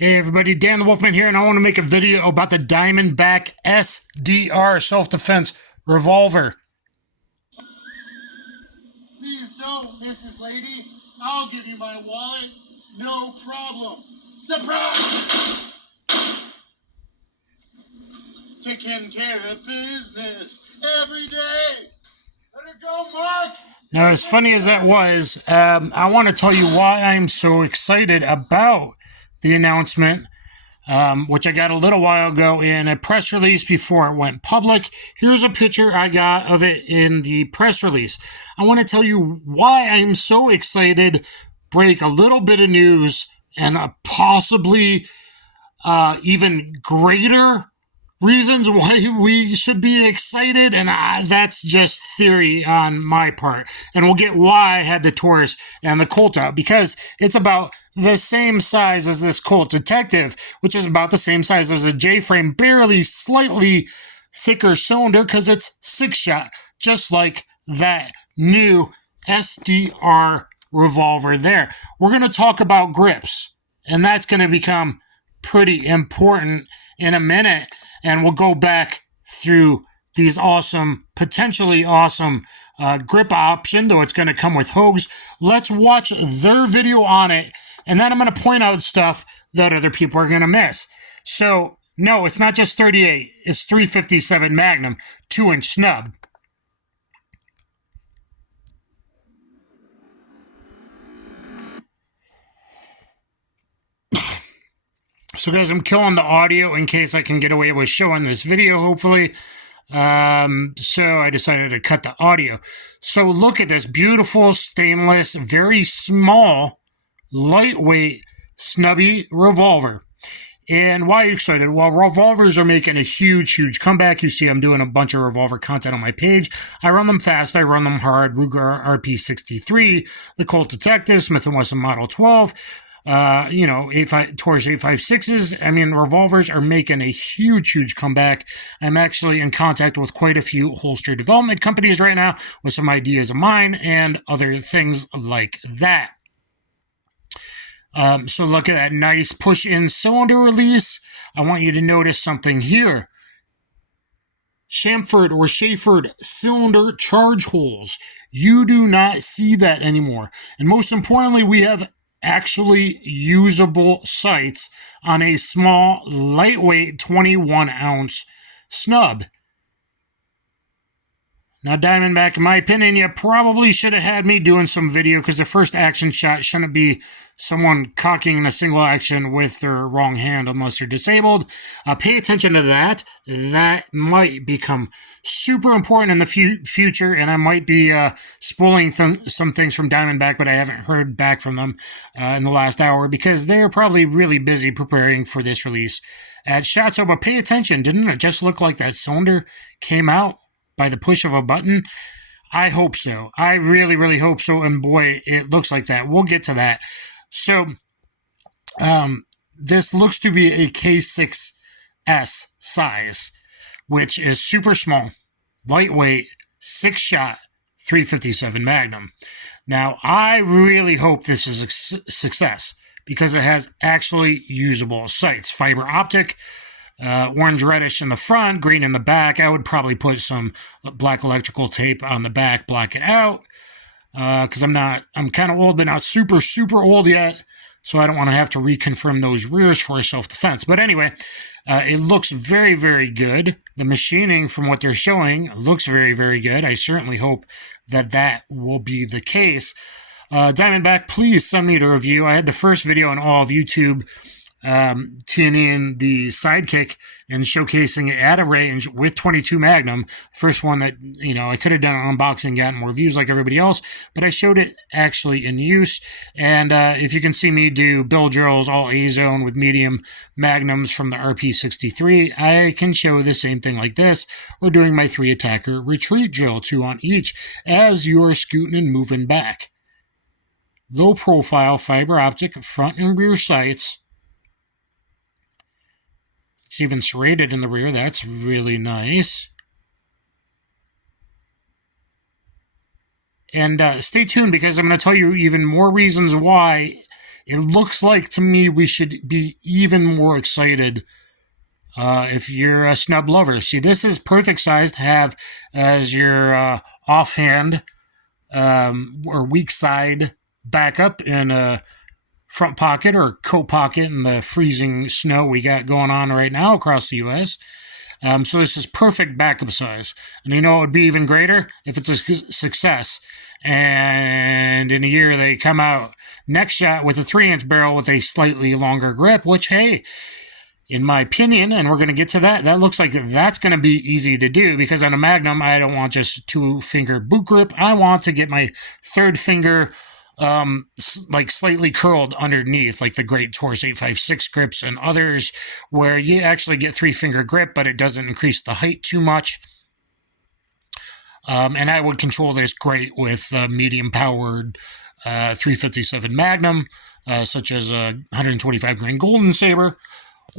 Hey everybody, Dan the Wolfman here, and I want to make a video about the Diamondback SDR self-defense revolver. Please don't, Mrs. Lady. I'll give you my wallet. No problem. Surprise! Taking care of business every day. Let her go, Mark! Now, as funny as that was, I want to tell you why I'm so excited about the announcement, which I got a little while ago in a press release before it went public. Here's a picture I got of it in the press release. I want to tell you why I'm so excited, break a little bit of news, and possibly even greater reasons why we should be excited, and that's just theory on my part. And we'll get why I had the Taurus and the Colt out, because it's about the same size as this Colt Detective, which is about the same size as a J-frame, barely slightly thicker cylinder, because it's 6-shot, just like that new SDR revolver there. We're going to talk about grips, and that's going to become pretty important in a minute. And we'll go back through these awesome, potentially awesome grip option, though it's going to come with Hogues. Let's watch their video on it, and then I'm going to point out stuff that other people are going to miss. So, no, it's not just 38. It's 357 Magnum, 2-inch snub. So guys, I'm killing the audio in case I can get away with showing this video, hopefully. So I decided to cut the audio. So look at this beautiful stainless, very small, lightweight, snubby revolver. And why are you excited? Well, revolvers are making a huge comeback. You see I'm doing a bunch of revolver content on my page. I run them fast. I run them hard. Ruger RP63, the Colt Detective, Smith & Wesson Model 12. Taurus 856s. I mean, revolvers are making a huge comeback. I'm actually in contact with quite a few holster development companies right now with some ideas of mine and other things like that. So look at that nice push-in cylinder release. I want you to notice something here. Chamfered or chamfered cylinder charge holes. You do not see that anymore. And most importantly, we have actually usable sights on a small, lightweight 21-ounce snub. Now, Diamondback, in my opinion, you probably should have had me doing some video, because the first action shot shouldn't be someone cocking a single action with their wrong hand unless they're disabled. Pay attention to that. That might become super important in the future, and I might be spoiling some things from Diamondback, but I haven't heard back from them in the last hour, because they're probably really busy preparing for this release at Shatso. But pay attention. Didn't it just look like that cylinder came out by the push of a button? I hope so. I really hope so, and boy, it looks like that. We'll get to that. So, this looks to be a K6S size, which is super small, lightweight, 6-shot, 357 Magnum. Now, I really hope this is a success, because it has actually usable sights. Fiber optic, orange reddish in the front, green in the back. I would probably put some black electrical tape on the back, black it out, because I'm kind of old, but not super old yet, so I don't want to have to reconfirm those rears for self-defense. But anyway, it looks very good. The machining, from what they're showing, looks very good. I certainly hope that will be the case. Diamondback, please send me the review. I had the first video on all of YouTube, teeing in the Sidekick and showcasing it at a range with 22 Magnum. First one that, I could have done an unboxing, gotten more reviews like everybody else, but I showed it actually in use. And if you can see me do bill drills, all A-zone with medium Magnums from the RP63, I can show the same thing like this, or doing my 3-attacker retreat drill, 2 on each, as you're scooting and moving back. Low profile fiber optic front and rear sights. It's even serrated in the rear. That's really nice. And stay tuned, because I'm going to tell you even more reasons why it looks like to me we should be even more excited if you're a snub lover. See, this is perfect size to have as your offhand or weak side backup in a front pocket or coat pocket in the freezing snow we got going on right now across the U.S. So this is perfect backup size. And you know it would be even greater if it's a success. And in a year they come out next shot with a 3-inch barrel with a slightly longer grip, which, hey, in my opinion, and we're going to get to that, that looks like that's going to be easy to do because on a Magnum, I don't want just 2-finger boot grip. I want to get my third finger like slightly curled underneath, like the great Taurus 856 grips and others, where you actually get 3-finger grip, but it doesn't increase the height too much. And I would control this great with medium-powered 357 Magnum, such as a 125 grain Golden Saber,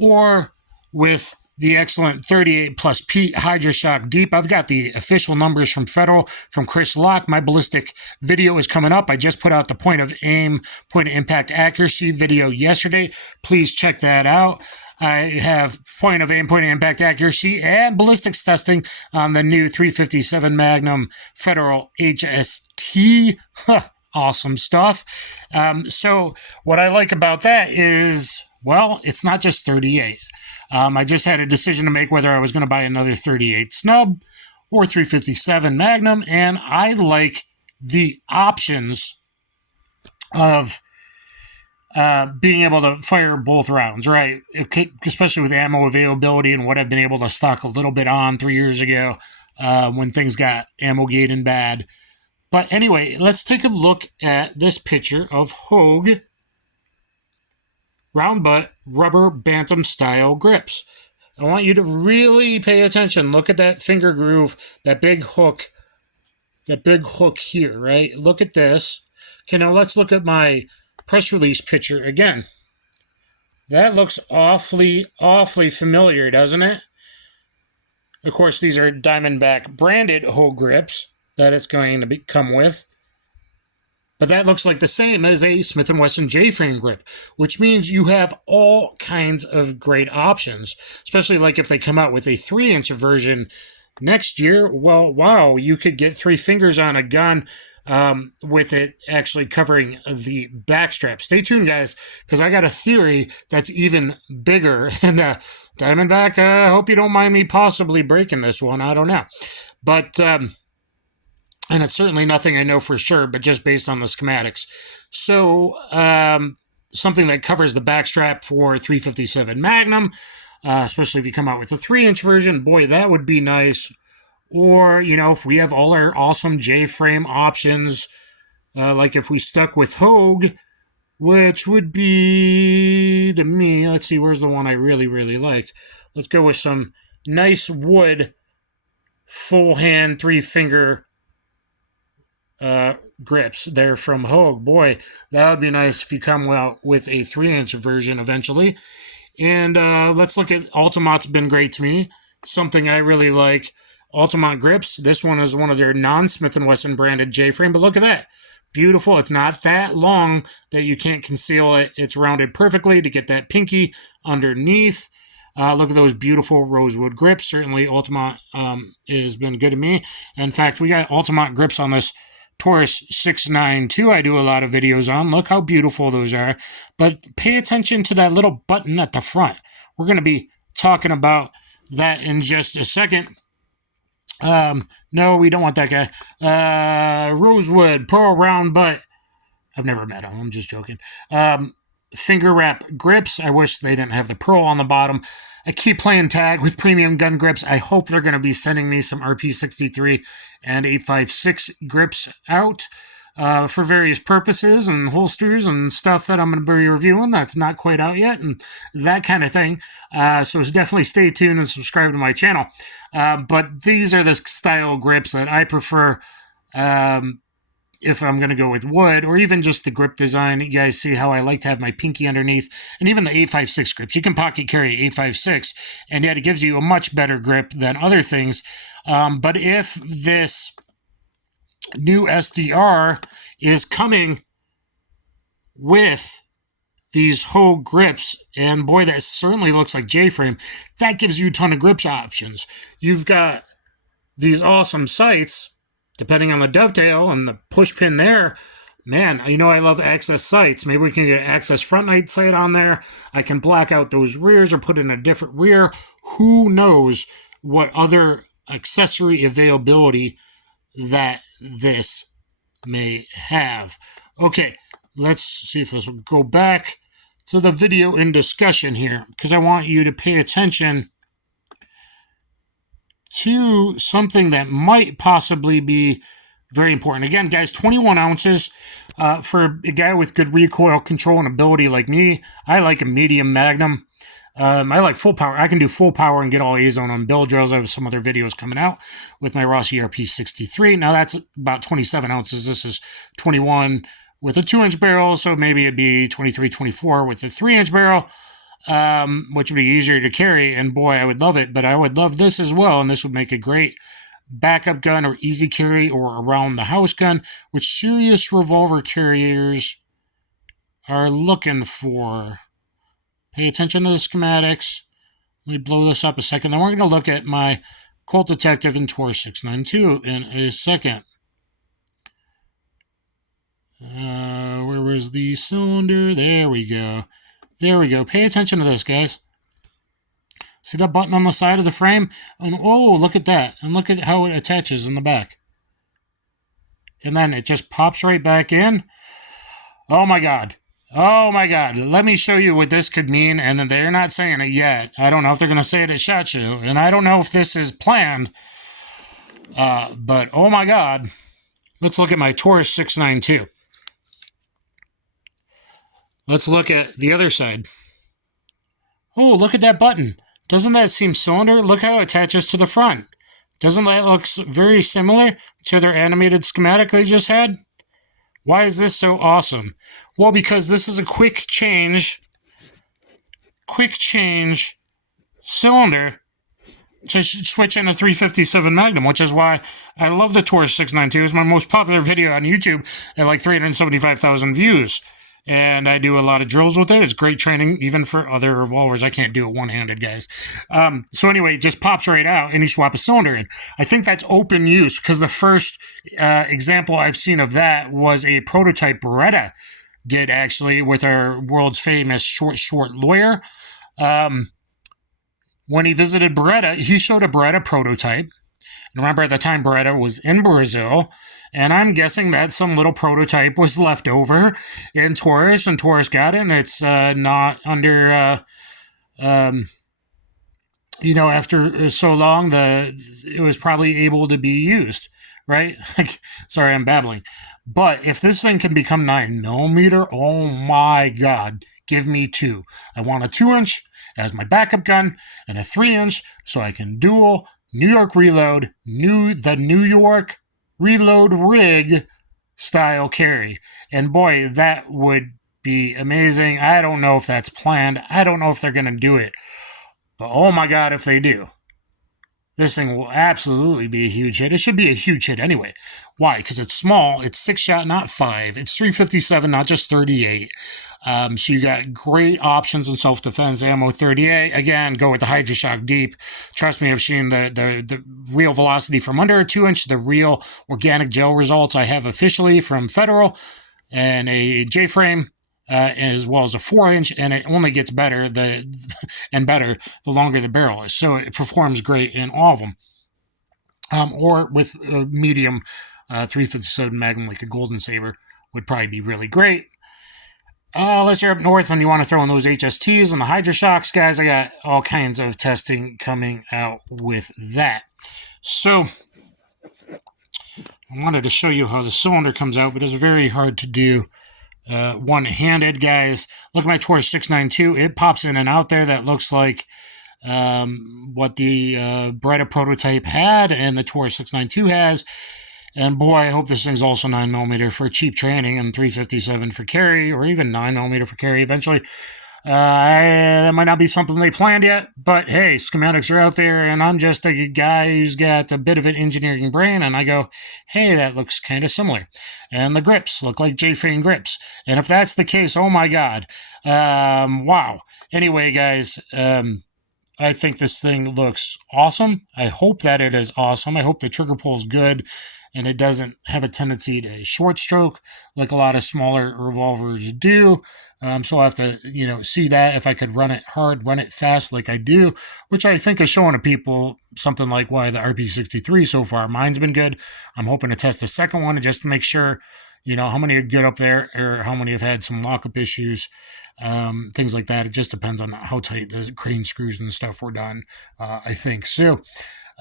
or with the excellent 38 plus Pete HydroShock Deep. I've got the official numbers from Federal, from Chris Locke. My ballistic video is coming up. I just put out the point of aim, point of impact accuracy video yesterday. Please check that out. I have point of aim, point of impact accuracy, and ballistics testing on the new 357 Magnum Federal HST. Awesome stuff. So what I like about that is, well, it's not just 38. I just had a decision to make whether I was going to buy another 38 Snub or 357 Magnum, and I like the options of being able to fire both rounds, right? Especially with ammo availability and what I've been able to stock a little bit on 3 years ago when things got ammo-gated bad. But anyway, let's take a look at this picture of Hogue round butt rubber bantam style grips. I want you to really pay attention. Look at that finger groove, that big hook here, right? Look at this. Okay, now let's look at my press release picture again. That looks awfully familiar, doesn't it? Of course, these are Diamondback branded Hogue grips that it's going to come with. But that looks like the same as a Smith & Wesson J-frame grip, which means you have all kinds of great options, especially like if they come out with a 3-inch version next year. Well, wow, you could get 3 fingers on a gun with it actually covering the backstrap. Stay tuned, guys, because I got a theory that's even bigger. And Diamondback, I hope you don't mind me possibly breaking this one. I don't know. But and it's certainly nothing I know for sure, but just based on the schematics. So something that covers the backstrap for 357 Magnum, especially if you come out with a 3-inch version, boy, that would be nice. Or, you know, if we have all our awesome J-frame options, like if we stuck with Hogue, which would be, to me, let's see, where's the one I really liked? Let's go with some nice wood, full hand, 3-finger grips there from Hogue. Boy, that would be nice if you come out with a 3-inch version eventually. And let's look at Altamont. Been great to me. Something I really like. Altamont grips. This one is one of their non-Smith & Wesson branded J-frame, but look at that. Beautiful. It's not that long that you can't conceal it. It's rounded perfectly to get that pinky underneath. Look at those beautiful rosewood grips. Certainly Altamont has been good to me. In fact, we got Altamont grips on this Taurus 692 I do a lot of videos on. Look how beautiful those are. But pay attention to that little button at the front. We're going to be talking about that in just a second. No, we don't want that guy. Rosewood, pearl round butt. I've never met him. I'm just joking. Finger wrap grips. I wish they didn't have the pearl on the bottom. I keep playing tag with premium gun grips. I hope they're going to be sending me some RP63 and 856 grips out for various purposes and holsters and stuff that I'm going to be reviewing that's not quite out yet and that kind of thing. So definitely stay tuned and subscribe to my channel. But these are the style grips that I prefer if I'm going to go with wood, or even just the grip design. You guys see how I like to have my pinky underneath, and even the 856 grips. You can pocket carry 856, and yet it gives you a much better grip than other things. But if this new SDR is coming with these Hogue grips, and boy, that certainly looks like J-frame. That gives you a ton of grip options. You've got these awesome sights, depending on the dovetail and the push pin there. Man, I love access sights. Maybe we can get an access front night sight on there. I can black out those rears or put in a different rear. Who knows what other accessory availability that this may have. Okay, let's see if this will go back to the video in discussion here, because I want you to pay attention to something that might possibly be very important. Again, guys, 21 ounces for a guy with good recoil control and ability like me. I like a medium Magnum. I like full power. I can do full power and get all A-zone on build drills. I have some other videos coming out with my Ross ERP63. Now that's about 27 ounces. This is 21 with a 2-inch barrel, so maybe it'd be 23, 24 with a 3-inch barrel, which would be easier to carry. And boy, I would love it, but I would love this as well, and this would make a great backup gun or easy carry or around the house gun, which serious revolver carriers are looking for. Pay attention to the schematics. Let me blow this up a second. Then we're going to look at my Colt Detective and Taurus 692 in a second. Where was the cylinder? There we go. There we go. Pay attention to this, guys. See that button on the side of the frame? And oh, look at that. And look at how it attaches in the back. And then it just pops right back in. Oh my God. Oh my God. Let me show you what this could mean. And they're not saying it yet. I don't know if they're going to say it at SHOT Show. And I don't know if this is planned. But oh my God. Let's look at my Taurus 692. Let's look at the other side. Oh, look at that button. Doesn't that seem cylinder? Look how it attaches to the front. Doesn't that look very similar to their animated schematic they just had? Why is this so awesome? Well, because this is a quick change cylinder to switch in a 357 Magnum, which is why I love the Taurus 692. It's my most popular video on YouTube at like 375,000 views. And I do a lot of drills with it. It's great training, even for other revolvers. I can't do it one-handed, guys. So anyway, it just pops right out, and you swap a cylinder in. I think that's open use, because the first example I've seen of that was a prototype Beretta did, actually, with our world's famous short lawyer. When he visited Beretta, he showed a Beretta prototype. Remember, at the time, Beretta was in Brazil. And I'm guessing that some little prototype was left over in Taurus, and Taurus got it, and it's not under, after so long, it was probably able to be used, right? Sorry, I'm babbling. But if this thing can become 9mm, oh my God, give me two. I want a 2-inch as my backup gun, and a 3-inch so I can dual New York Reload, the New York Reload rig style carry. And boy, that would be amazing. I don't know if that's planned. I don't know if they're going to do it. But oh my God, if they do, this thing will absolutely be a huge hit. It should be a huge hit anyway. Why? Because it's small. It's 6-shot, not 5. It's 357, not just 38. So you got great options in self-defense ammo. 38, again, go with the HydroShock Deep. Trust me, I've seen the real velocity from under a 2-inch, the real organic gel results I have officially from Federal, and a J-frame, as well as a 4-inch, and it only gets better the longer the barrel is. So it performs great in all of them. Or with a medium 357 Magnum, like a Golden Saber, would probably be really great. Unless you're up north and you want to throw in those HSTs and the HydroShocks, guys, I got all kinds of testing coming out with that. So, I wanted to show you how the cylinder comes out, but it's very hard to do one-handed, guys. Look at my Taurus 692. It pops in and out there. That looks like what the Beretta prototype had and the Taurus 692 has. And boy, I hope this thing's also 9mm for cheap training and 357 for carry, or even 9mm for carry eventually. That might not be something they planned yet, but hey, schematics are out there, and I'm just a guy who's got a bit of an engineering brain, and I go, hey, that looks kind of similar. And the grips look like J-Frame grips. And if that's the case, oh my God. Wow. Anyway, guys, I think this thing looks awesome. I hope that it is awesome. I hope the trigger pull is good and it doesn't have a tendency to short stroke like a lot of smaller revolvers do. So I'll have to, see that if I could run it hard, run it fast like I do, which I think is showing to people something like why the RP63 so far. Mine's been good. I'm hoping to test the second one just to make sure, how many are good up there or how many have had some lockup issues. Things like that. It just depends on how tight the crane screws and stuff were done, I think. So,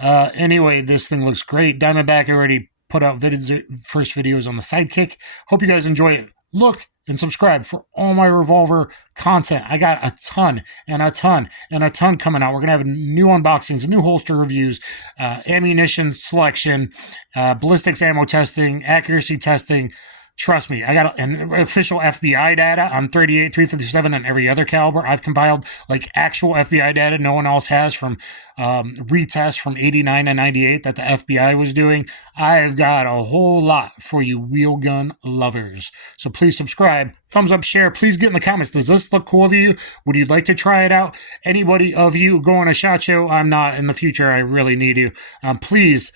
anyway, this thing looks great. Diamondback already put out first videos on the Sidekick. Hope you guys enjoy it. Look and subscribe for all my Revolver content. I got a ton and a ton and a ton coming out. We're going to have new unboxings, new holster reviews, ammunition selection, ballistics ammo testing, accuracy testing. Trust me, I got an official FBI data on 38, 357, and every other caliber. I've compiled like actual FBI data no one else has from retests from 89 and 98 that the FBI was doing. I've got a whole lot for you wheel gun lovers. So please subscribe, thumbs up, share. Please get in the comments. Does this look cool to you? Would you like to try it out? Anybody of you going to SHOT Show? I'm not in the future. I really need you. Please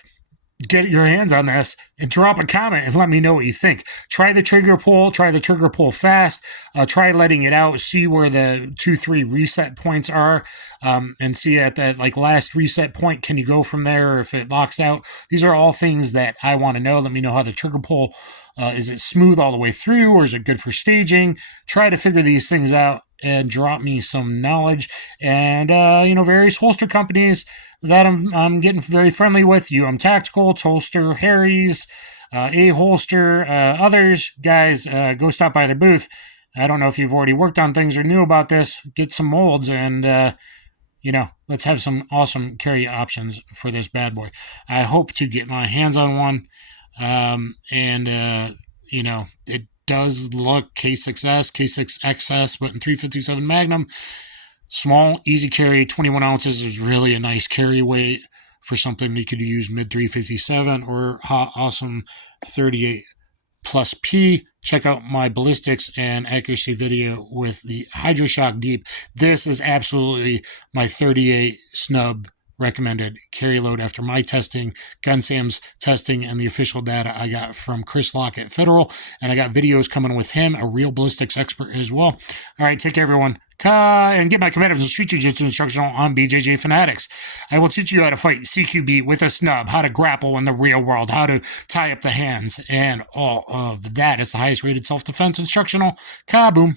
get your hands on this and drop a comment and let me know what you think. Try the trigger pull fast, try letting it out, see where the 2-3 reset points are, and see at that last reset point, can you go from there or if it locks out? These are all things that I want to know. Let me know how the trigger pull, is it smooth all the way through or is it good for staging? Try to figure these things out and drop me some knowledge. And, various holster companies that I'm getting very friendly with. Tactical, Holster, Harry's, A-Holster, others. Guys, go stop by their booth. I don't know if you've already worked on things or knew about this. Get some molds and, let's have some awesome carry options for this bad boy. I hope to get my hands on one. It does look K6S, K6XS, but in 357 Magnum. Small, easy carry, 21 ounces is really a nice carry weight for something you could use mid 357 or hot, awesome 38 plus P. Check out my ballistics and accuracy video with the Hydroshock Deep. This is absolutely my 38 Snub recommended carry load after my testing, Gun Sam's testing, and the official data I got from Chris Locke at Federal. And I got videos coming with him, a real ballistics expert as well. All right, take care, everyone. And get my competitive street jiu-jitsu instructional on BJJ Fanatics. I will teach you how to fight CQB with a snub, how to grapple in the real world, how to tie up the hands, and all of that is the highest rated self-defense instructional. Kaboom.